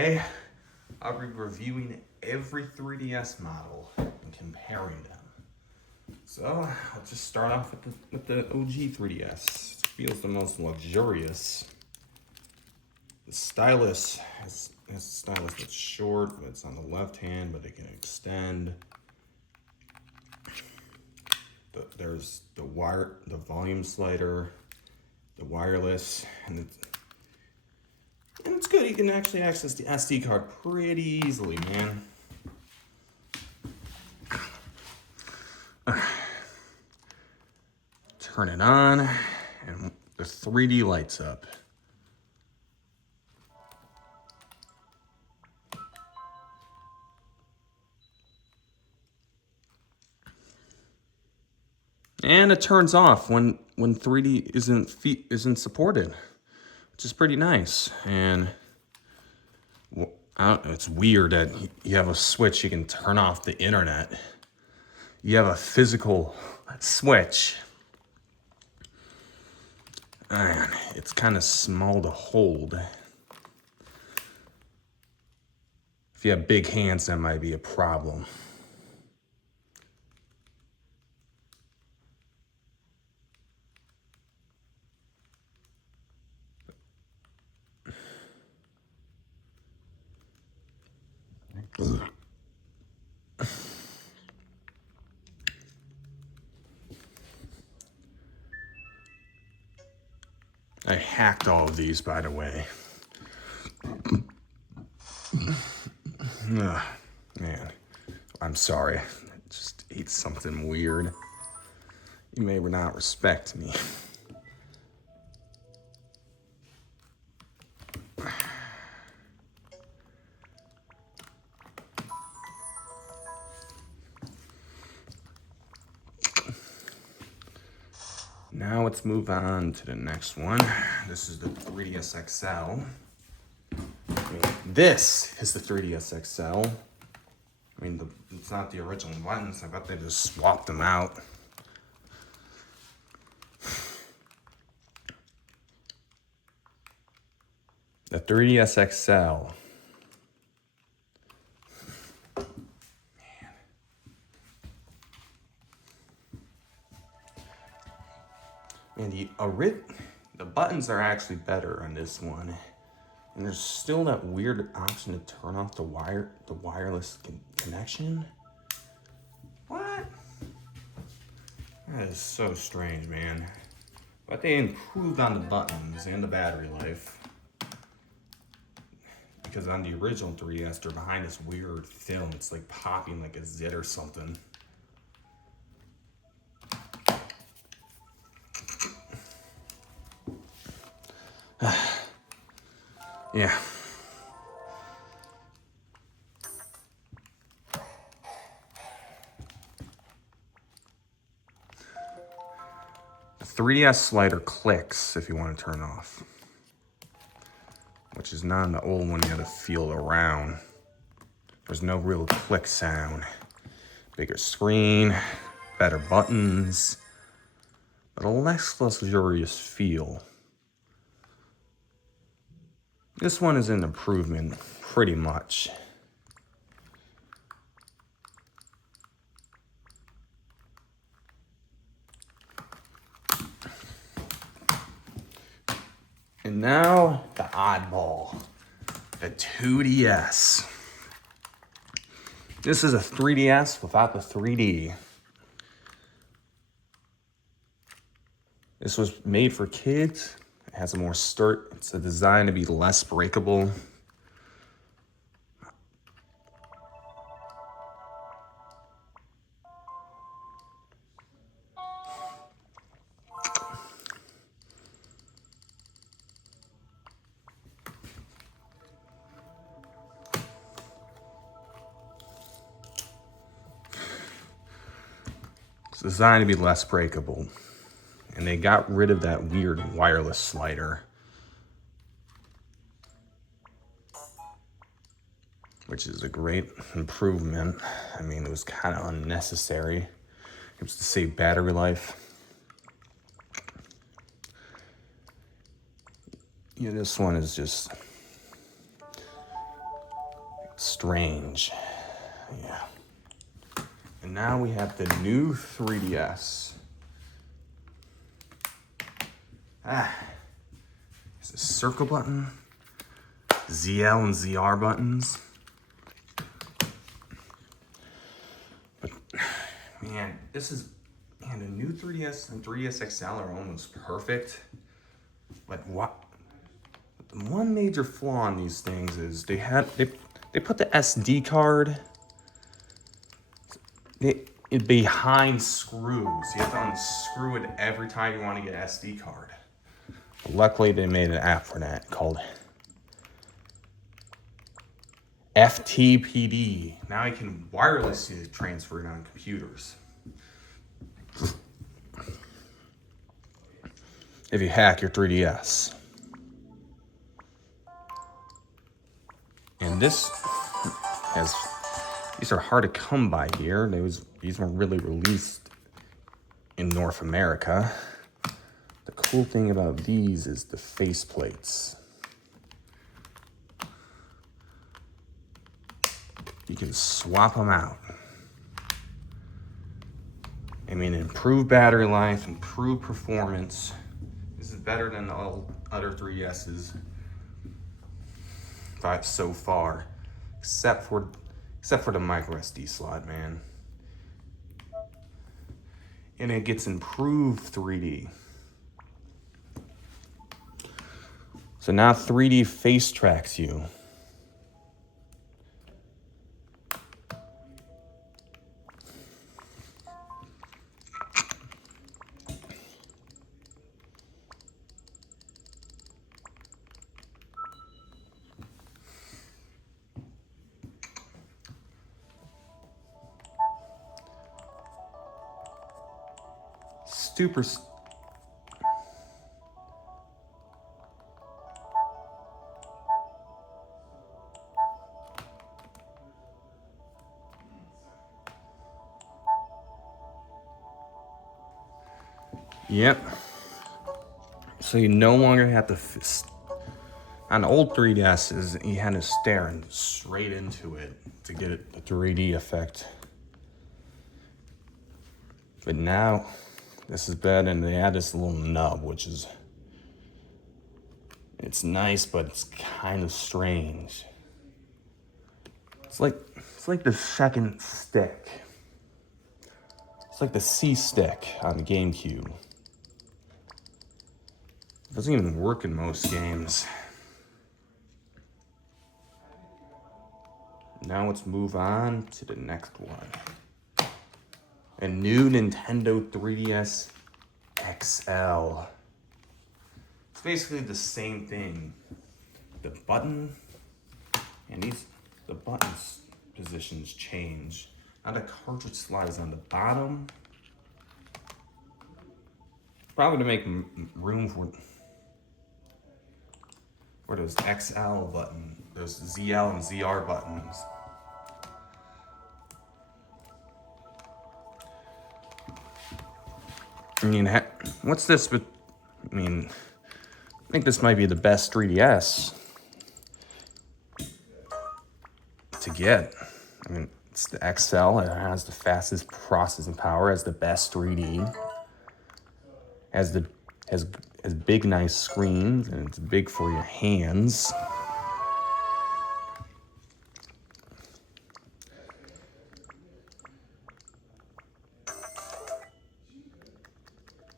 Today, I'll be reviewing every 3DS model and comparing them. So, I'll just start off with the OG 3DS. It feels the most luxurious. The stylus has a stylus that's short, but it's on the left hand, but it can extend. There's the volume slider, the wireless, and it's good. You can actually access the SD card pretty easily, man. Turn it on, and the 3D lights up. And it turns off when 3D isn't supported, which is pretty nice. And it's weird that you have a switch you can turn off the internet. You have a physical switch. Man, it's kind of small to hold. If you have big hands, that might be a problem. I hacked all of these, by the way. Man, I'm sorry. I just ate something weird. You may not respect me. Now let's move on to the next one. This is the 3DS XL. This is the 3DS XL. It's not the original buttons. I bet they just swapped them out. The 3DS XL. And the buttons are actually better on this one. And there's still that weird option to turn off the wireless connection. What? That is so strange, man. But they improved on the buttons and the battery life. Because on the original 3DS, they're behind this weird film. It's like popping like a zit or something. Yeah. The 3DS slider clicks if you want to turn off, which is not in the old one. You had to feel around. There's no real click sound. Bigger screen, better buttons, but a less luxurious feel. This one is an improvement, pretty much. And now, the oddball, the 2DS. This is a 3DS without the 3D. This was made for kids. It has a more it's designed to be less breakable. It's designed to be less breakable. And they got rid of that weird wireless slider, which is a great improvement. It was kind of unnecessary. It was to save battery life. Yeah, this one is just strange. Yeah. And now we have the new 3DS. It's a circle button, ZL and ZR buttons. But man, the new 3DS and 3DS XL are almost perfect. But what? The one major flaw in these things is they put the SD card behind screws. You have to unscrew it every time you want to get an SD card. But luckily, they made an app for that called FTPD. Now you can wirelessly transfer it on computers. If you hack your 3DS. And these are hard to come by here. These weren't really released in North America. The cool thing about these is the face plates. You can swap them out. I mean, improved battery life, improved performance. This is better than all other 3DSs so far, except for the micro SD slot, man. And it gets improved 3D. So now 3D face tracks you. Super. Yep. So you no longer have to. On old 3DSs, you had to stare straight into it to get a 3D effect. But now, this is better, and they add this little nub, which is, it's nice, but it's kind of strange. It's like the second stick. It's like the C stick on the GameCube. It doesn't even work in most games. Now let's move on to the next one. A new Nintendo 3DS XL. It's basically the same thing. The button and the buttons positions change. Now the cartridge slot is on the bottom. Probably to make room for those XL button, those ZL and ZR buttons. I mean, what's this? But I mean, I think this might be the best 3DS to get. I mean, it's the XL. It has the fastest processing power, has the best 3D, has big, nice screens, and it's big for your hands.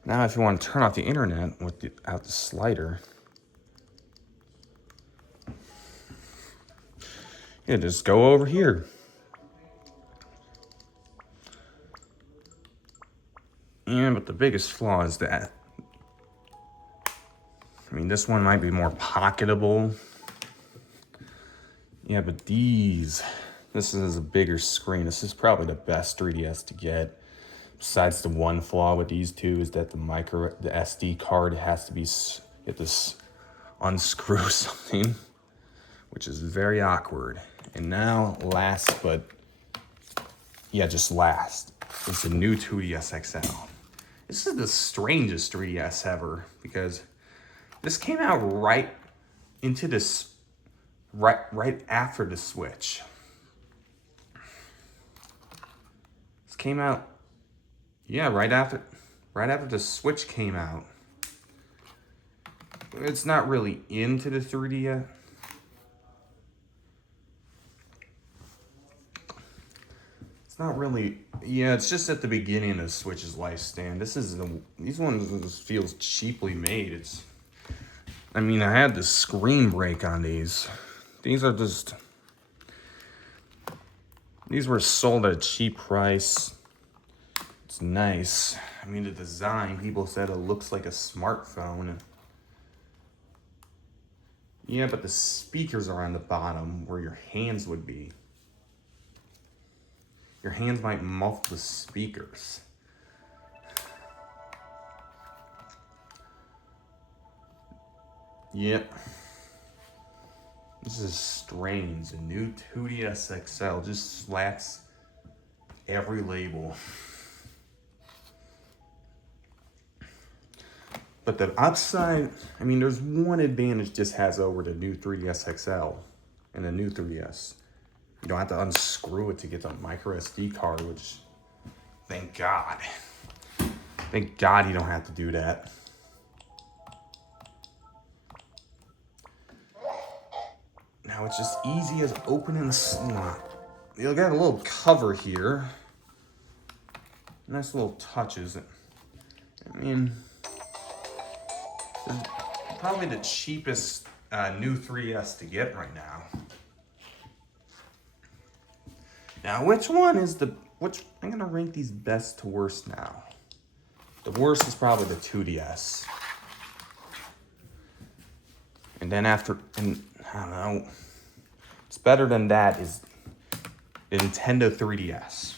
Now, if you want to turn off the internet without the slider, you just go over here. Yeah, but the biggest flaw is that, I mean, this one might be more pocketable. Yeah, but this is a bigger screen. This is probably the best 3DS to get. Besides, the one flaw with these two is that the SD card has to be, you have to unscrew something, which is very awkward. And now, last, it's a new 2DS XL. This is the strangest 3DS ever, because this came out right after the Switch. came out, yeah, right after the Switch came out. It's not really into the 3D yet. It's not really, yeah, it's just at the beginning of the Switch's lifespan. These ones feels cheaply made. I mean, I had the screen break on these. These were sold at a cheap price. It's nice. I mean, the design, people said it looks like a smartphone. Yeah, but the speakers are on the bottom where your hands would be. Your hands might muffle the speakers. Yep. This is strange. The new 2DS XL just slaps every label. But the upside, I mean, there's one advantage this has over the new 3DS XL and the new 3DS. You don't have to unscrew it to get the micro SD card, which, thank God. Thank God you don't have to do that. Now it's just easy as opening the slot. You'll get a little cover here. Nice little touches. I mean, probably the cheapest new 3DS to get right now. Now, which I'm gonna rank these best to worst now. The worst is probably the 2DS. And then I don't know, it's better than that is the Nintendo 3DS.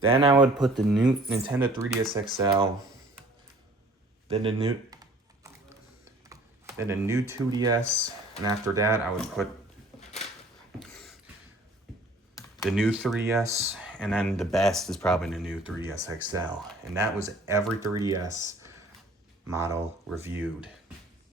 Then I would put the new Nintendo 3DS XL, then the new 2DS, and after that I would put the new 3DS, and then the best is probably the new 3DS XL. And that was every 3DS model reviewed.